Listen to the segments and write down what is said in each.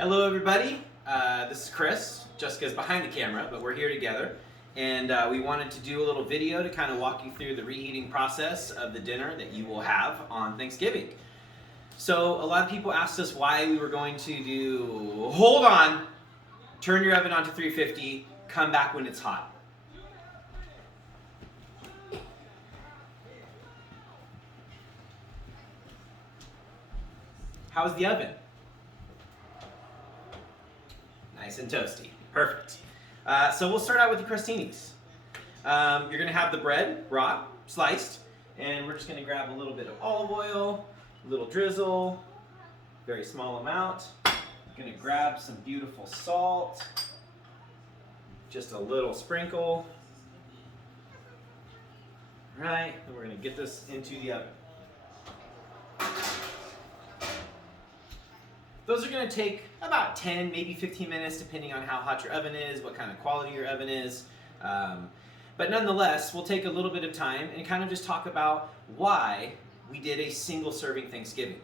Hello everybody, this is Chris. Jessica's behind the camera, but we're here together. And we wanted to do a little video to kind of walk you through the reheating process of the dinner that you will have on Thanksgiving. So a lot of people asked us why we were going to do, hold on, turn your oven on to 350, come back when it's hot. How's the oven? Nice and toasty. Perfect. So we'll start out with the crostinis. You're going to have the bread raw, sliced, and we're just going to grab a little bit of olive oil, a little drizzle, very small amount. Going to grab some beautiful salt, just a little sprinkle. All right, and we're going to get this into the oven. Those are going to take about 10, maybe 15 minutes, depending on how hot your oven is, what kind of quality your oven is. But nonetheless, we'll take a little bit of time and kind of just talk about why we did a single serving Thanksgiving.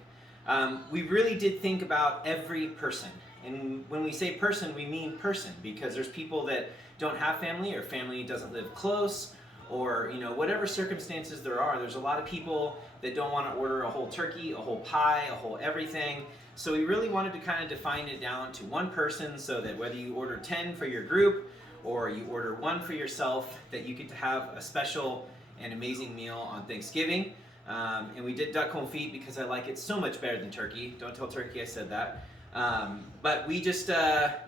We really did think about every person. And when we say person, we mean person, because there's people that don't have family or family doesn't live close, or whatever circumstances there are. There's a lot of people that don't want to order a whole turkey, a whole pie, a whole everything. So we really wanted to kind of define it down to one person, so that whether you order 10 for your group or you order one for yourself, that you get to have a special and amazing meal on Thanksgiving. And we did duck confit because I like it so much better than turkey. Don't tell turkey I said that. But we just,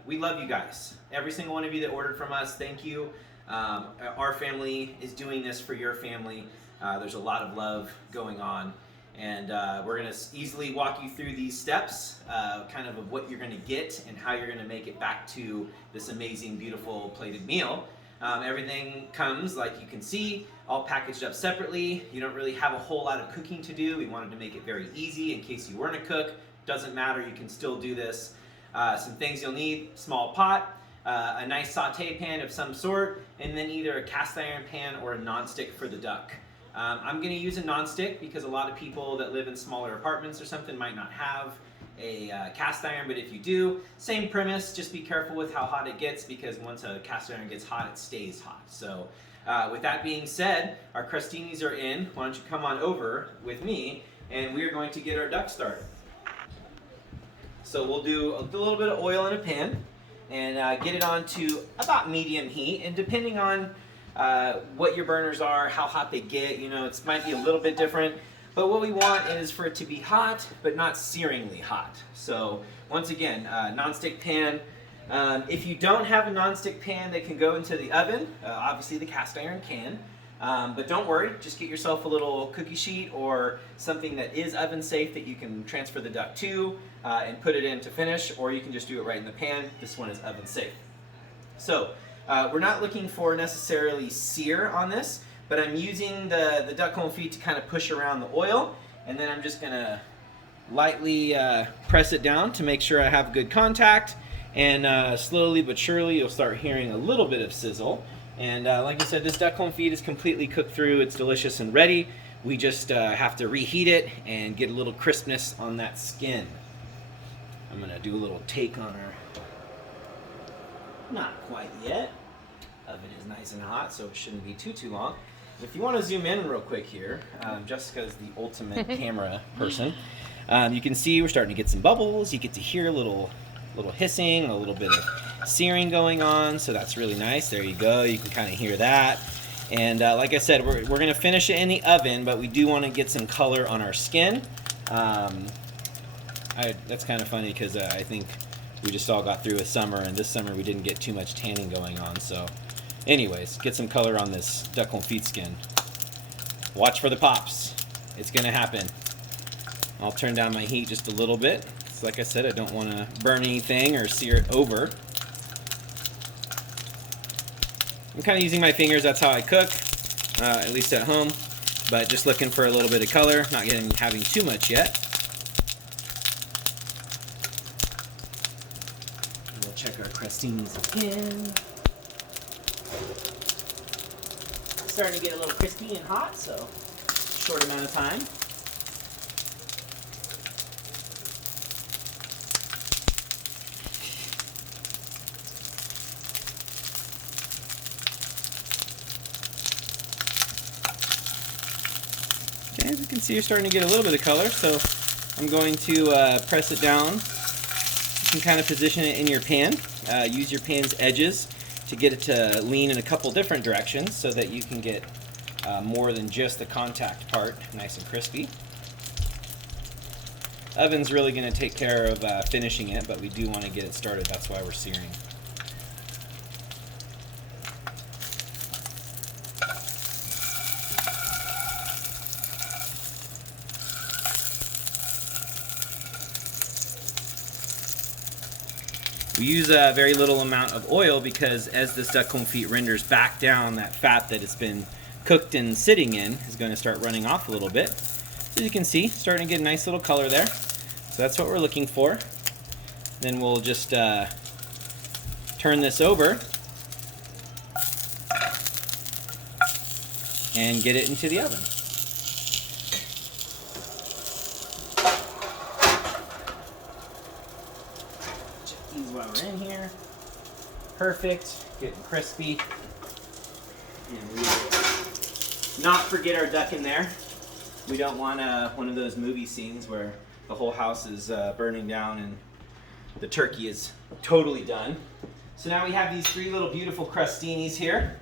we love you guys. Every single one of you that ordered from us, thank you. Our family is doing this for your family. There's a lot of love going on. And we're going to easily walk you through these steps, kind of what you're going to get and how you're going to make it back to this amazing, beautiful plated meal. Everything comes, like you can see, all packaged up separately. You don't really have a whole lot of cooking to do. We wanted to make it very easy in case you weren't a cook. Doesn't matter, you can still do this. Some things you'll need: small pot, a nice saute pan of some sort, and then either a cast iron pan or a nonstick for the duck. I'm going to use a nonstick because a lot of people that live in smaller apartments or something might not have a cast iron, but if you do, same premise, just be careful with how hot it gets, because once a cast iron gets hot, it stays hot. So with that being said, our crostinis are in. Why don't you come on over with me, and we're going to get our duck started. So we'll do a little bit of oil in a pan and get it on to about medium heat, and depending on what your burners are, how hot they get, it might be a little bit different, but what we want is for it to be hot, but not searingly hot. So once again, nonstick pan. If you don't have a nonstick pan that can go into the oven, obviously the cast iron can, but don't worry, just get yourself a little cookie sheet or something that is oven safe that you can transfer the duck to and put it in to finish, or you can just do it right in the pan. This one is oven safe. So we're not looking for necessarily sear on this, but I'm using the duck confit to kind of push around the oil, and then I'm just going to lightly press it down to make sure I have good contact, and slowly but surely you'll start hearing a little bit of sizzle. And like I said, this duck confit is completely cooked through. It's delicious and ready. We just have to reheat it and get a little crispness on that skin. I'm going to do a little take on her. Not quite yet. Oven is nice and hot, so it shouldn't be too long. If you want to zoom in real quick here, Jessica's the ultimate camera person. You can see we're starting to get some bubbles. You get to hear a little hissing, a little bit of searing going on, so that's really nice. There you go. You can kind of hear that. And like I said, we're going to finish it in the oven, but we do want to get some color on our skin. That's kind of funny because I think we just all got through with summer, and this summer we didn't get too much tanning going on. So anyways, get some color on this duck confit skin. Watch for the pops. It's going to happen. I'll turn down my heat just a little bit. So like I said, I don't want to burn anything or sear it over. I'm kind of using my fingers. That's how I cook, at least at home. But just looking for a little bit of color, not having too much yet. We'll check our crostinis again. Starting to get a little crispy and hot, so short amount of time. can see you're starting to get a little bit of color, so I'm going to press it down. You can kind of position it in your pan. Use your pan's edges to get it to lean in a couple different directions so that you can get more than just the contact part nice and crispy. Oven's really going to take care of finishing it, but we do want to get it started. That's why we're searing. We use a very little amount of oil because as this duck confit renders back down, that fat that it's been cooked and sitting in is going to start running off a little bit. As you can see, starting to get a nice little color there. So that's what we're looking for. Then we'll just turn this over and get it into the oven. While we're in here, perfect, getting crispy, and we will not forget our duck in there. We don't want one of those movie scenes where the whole house is burning down and the turkey is totally done. So now we have these three little beautiful crostinis here.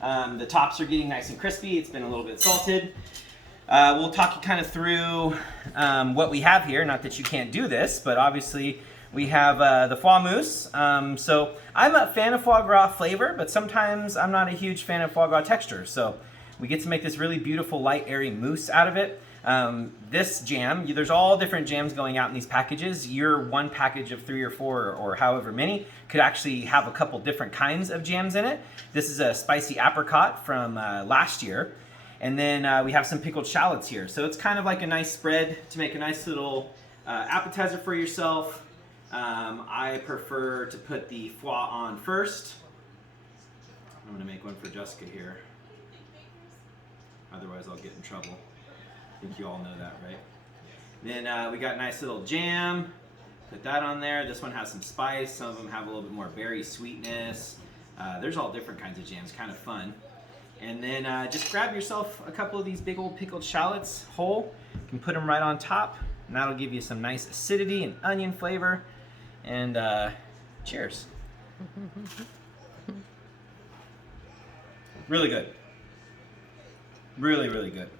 The tops are getting nice and crispy. It's been a little bit salted. We'll talk you kind of through what we have here. Not that you can't do this, but obviously we have the foie mousse. So I'm a fan of foie gras flavor, but sometimes I'm not a huge fan of foie gras texture. So we get to make this really beautiful, light, airy mousse out of it. This jam, there's all different jams going out in these packages. Your one package of 3 or 4 or however many could actually have a couple different kinds of jams in it. This is a spicy apricot from last year. And then we have some pickled shallots here. So it's kind of like a nice spread to make a nice little appetizer for yourself. I prefer to put the foie on first. I'm going to make one for Jessica here. Otherwise I'll get in trouble. I think you all know that, right? Then we got a nice little jam. Put that on there. This one has some spice. Some of them have a little bit more berry sweetness. There's all different kinds of jams, kind of fun. And then just grab yourself a couple of these big old pickled shallots whole. You can put them right on top, and that'll give you some nice acidity and onion flavor. And cheers. Really good. Really, really good.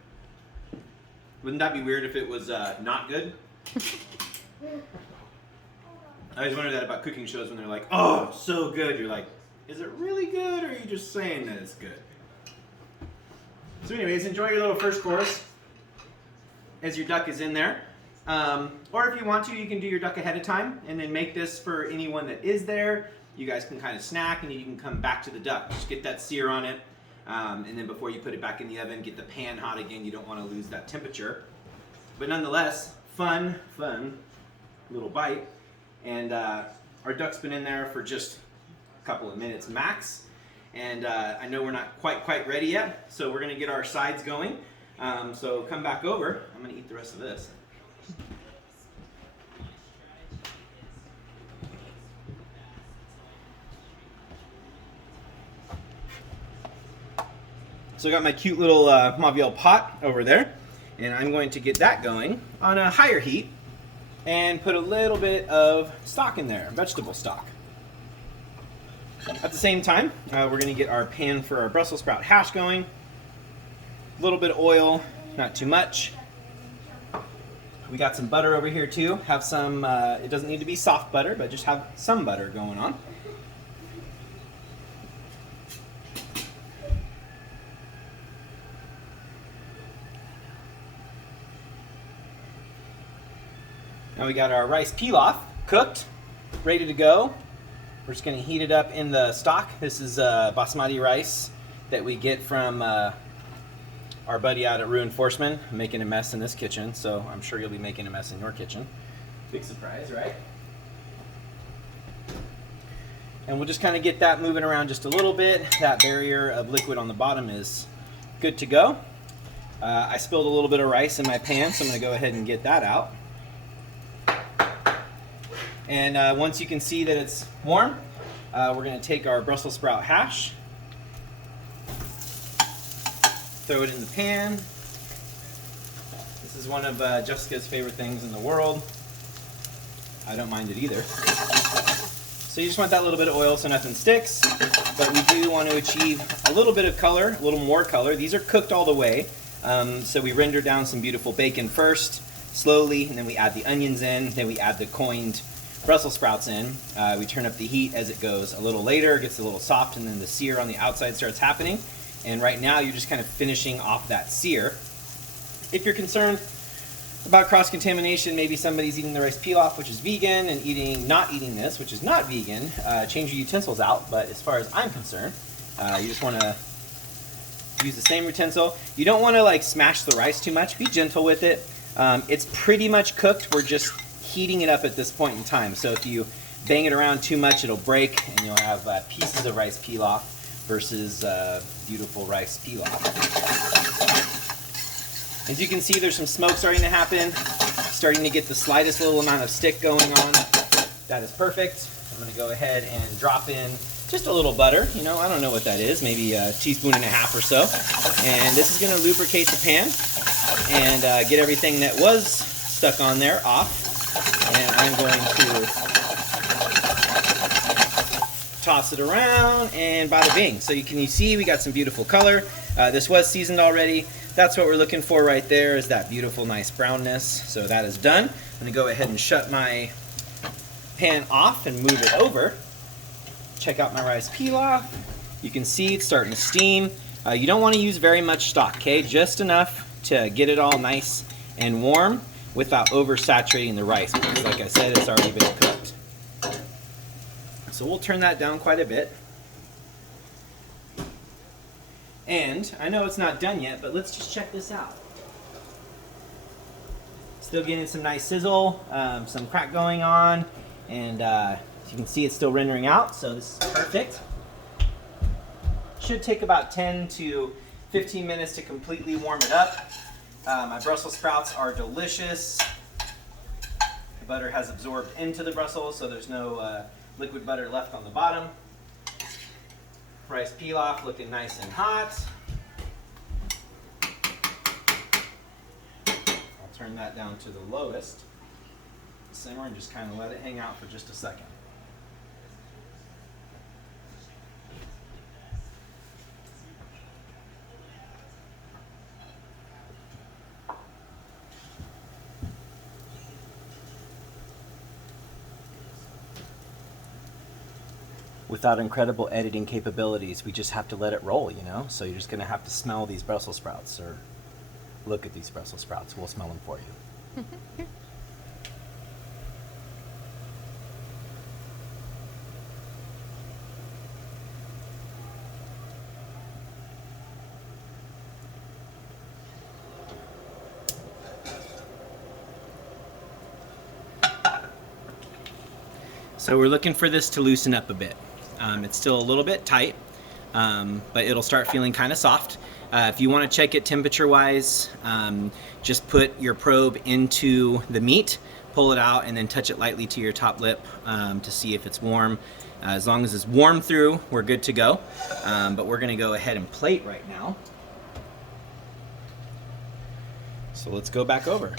Wouldn't that be weird if it was not good? I always wonder that about cooking shows when they're like, oh, so good. You're like, is it really good or are you just saying that it's good? So anyways, enjoy your little first course as your duck is in there. Or if you want to, you can do your duck ahead of time and then make this for anyone that is there. You guys can kind of snack and you can come back to the duck. Just get that sear on it. And then before you put it back in the oven, get the pan hot again. You don't want to lose that temperature. But nonetheless, fun little bite. And our duck's been in there for just a couple of minutes max. And I know we're not quite ready yet, so we're going to get our sides going. So come back over. I'm going to eat the rest of this. So I got my cute little Maviel pot over there, and I'm going to get that going on a higher heat and put a little bit of stock in there, vegetable stock. At the same time, we're going to get our pan for our Brussels sprout hash going. A little bit of oil, not too much. We got some butter over here too. Have some, it doesn't need to be soft butter, but just have some butter going on. Now we got our rice pilaf cooked, ready to go. We're just going to heat it up in the stock. This is basmati rice that we get from our buddy out at Reinforcement. I'm making a mess in this kitchen, so I'm sure you'll be making a mess in your kitchen. Big surprise, right? And we'll just kind of get that moving around just a little bit. That barrier of liquid on the bottom is good to go. I spilled a little bit of rice in my pan, so I'm going to go ahead and get that out. And once you can see that it's warm, we're going to take our Brussels sprout hash, throw it in the pan. This is one of Jessica's favorite things in the world. I don't mind it either. So you just want that little bit of oil so nothing sticks, but we do want to achieve a little bit of color, a little more color. These are cooked all the way, so we render down some beautiful bacon first, slowly, and then we add the onions in, then we add the coined Brussels sprouts in. We turn up the heat as it goes a little later, it gets a little soft, and then the sear on the outside starts happening. And right now you're just kind of finishing off that sear. If you're concerned about cross-contamination, maybe somebody's eating the rice pilaf, which is vegan, and not eating this, which is not vegan, change your utensils out. But as far as I'm concerned, you just want to use the same utensil. You don't want to like smash the rice too much. Be gentle with it. It's pretty much cooked. We're just heating it up at this point in time. So if you bang it around too much, it'll break, and you'll have pieces of rice pilaf versus beautiful rice pilaf. As you can see, there's some smoke starting to happen, starting to get the slightest little amount of stick going on. That is perfect. I'm going to go ahead and drop in just a little butter. You know, I don't know what that is, maybe a teaspoon and a half or so. And this is going to lubricate the pan and get everything that was stuck on there off. And I'm going to toss it around, and bada bing. So you see we got some beautiful color. This was seasoned already. That's what we're looking for right there, is that beautiful, nice brownness. So that is done. I'm going to go ahead and shut my pan off and move it over. Check out my rice pilaf. You can see it's starting to steam. You don't want to use very much stock, okay? Just enough to get it all nice and warm without oversaturating the rice, because like I said, it's already been cooked. So we'll turn that down quite a bit. And I know it's not done yet, but let's just check this out. Still getting some nice sizzle, some crack going on, and as you can see, it's still rendering out, so this is perfect. Should take about 10 to 15 minutes to completely warm it up. My Brussels sprouts are delicious. The butter has absorbed into the Brussels, so there's no liquid butter left on the bottom. Rice pilaf looking nice and hot. I'll turn that down to the lowest, simmer, and just kind of let it hang out for just a second. Without incredible editing capabilities, we just have to let it roll, you know? So you're just gonna have to smell these Brussels sprouts, or look at these Brussels sprouts. We'll smell them for you. So we're looking for this to loosen up a bit. It's still a little bit tight, but it'll start feeling kind of soft. If you want to check it temperature-wise, just put your probe into the meat, pull it out, and then touch it lightly to your top lip to see if it's warm. As long as it's warm through, we're good to go. But we're going to go ahead and plate right now. So let's go back over.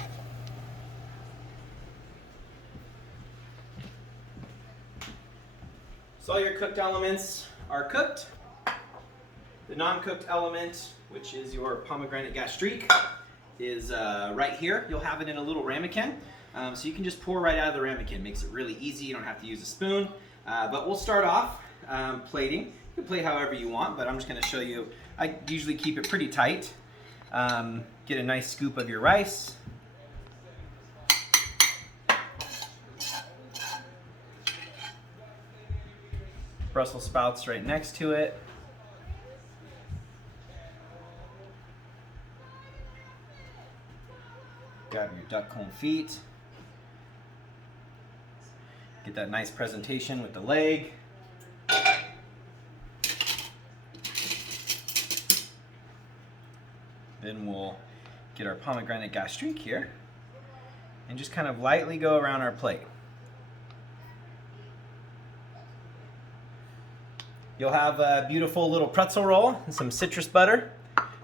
So all your cooked elements are cooked. The non-cooked element, which is your pomegranate gastrique, is right here. You'll have it in a little ramekin. So you can just pour right out of the ramekin. Makes it really easy. You don't have to use a spoon. But we'll start off plating. You can plate however you want, but I'm just going to show you. I usually keep it pretty tight. Get a nice scoop of your rice. Brussels sprouts right next to it. Grab your duck confit. Get that nice presentation with the leg. Then we'll get our pomegranate gastrique here and just kind of lightly go around our plate. You'll have a beautiful little pretzel roll and some citrus butter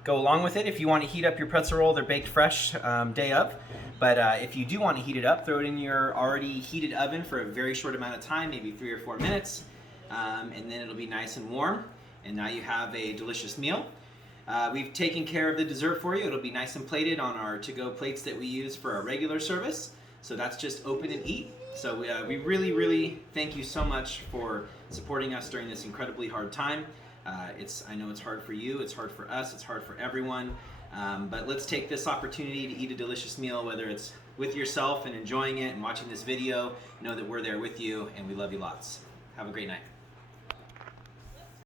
go along with it. If you want to heat up your pretzel roll, they're baked fresh day of. But if you do want to heat it up, throw it in your already heated oven for a very short amount of time, maybe 3 or 4 minutes, and then it'll be nice and warm. And now you have a delicious meal. We've taken care of the dessert for you. It'll be nice and plated on our to-go plates that we use for our regular service. So that's just open and eat. So we really, really thank you so much for supporting us during this incredibly hard time. I know it's hard for you, it's hard for us, it's hard for everyone. But let's take this opportunity to eat a delicious meal, whether it's with yourself and enjoying it and watching this video. Know that we're there with you and we love you lots. Have a great night.